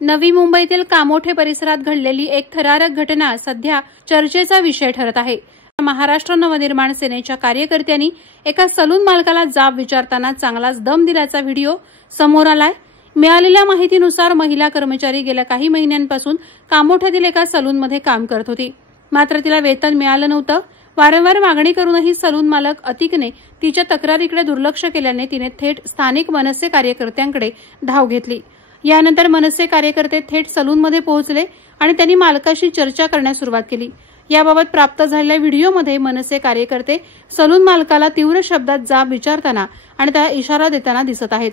नवी मुंबईतील कामोठे परिसरात घडलेली एक थरारक घटना सध्या चर्चेचा विषय ठरत आहे। महाराष्ट्र नवनिर्माण सेनेच्या कार्यकर्त्यांनी एका सलून मालकाला जाब विचारताना चांगलाच दम दिल्याचा व्हिडिओ समोर आलाय। मिळालेल्या माहितीनुसार महिला कर्मचारी गेल्या काही महिन्यांपासून कामोठ्यातील एका सलूनमध्ये काम करत होती, मात्र तिला वेतन मिळालं नव्हतं। वारंवार मागणी करूनही सलून मालक अतिकने तिच्या तक्रारीकडे दुर्लक्ष केल्याने तिने थेट स्थानिक मनसे कार्यकर्त्यांकडे धाव घेतली। यानंतर मनसे कार्यकर्ते थेट सलूनमध्ये पोहोचले आणि त्यांनी मालकाशी चर्चा करण्यास सुरुवात केली। याबाबत प्राप्त झालेल्या व्हिडिओमध्ये मनसे कार्यकर्ते सलून मालकाला तीव्र शब्दात जाब विचारताना आणि त्याला इशारा देताना दिसत आहेत।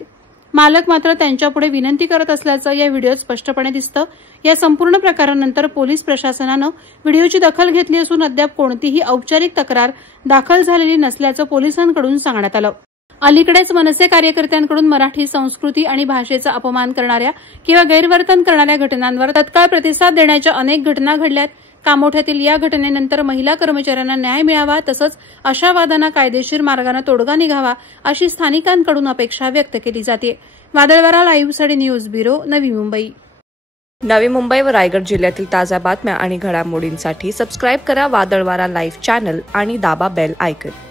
मालक मात्र त्यांच्यापुढे विनंती करत असल्याचं या व्हिडिओत स्पष्टपणे दिसतं। या संपूर्ण प्रकारानंतर पोलीस प्रशासनानं व्हिडिओची दखल घेतली असून अद्याप कोणतीही औपचारिक तक्रार दाखल झालेली नसल्याचं पोलिसांकडून सांगण्यात आलं। अलीकडेच मनसे कार्यकर्त्यांकडून मराठी संस्कृती आणि भाषेचा अपमान करणाऱ्या किंवा गैरवर्तन करणाऱ्या घटनांवर तत्काळ प्रतिसाद देण्याच्या अनेक घटना घडल्यात। कामोठ्यातील या घटनेनंतर महिला कर्मचाऱ्यांना न्याय मिळावा तसंच अशा वादांना कायदेशीर मार्गाने तोडगा निघावा अशी स्थानिकांकडून अपेक्षा व्यक्त केली जाते। वादळवारा लाईव्हसाठी न्यूज ब्युरो, नवी मुंबई। नवी मुंबई व रायगड जिल्ह्यातील ताज्या बातम्या आणि घडामोडींसाठी सबस्क्राईब करा वादळवारा लाईव्ह चॅनल आणि दाबा बेल आयकॉन।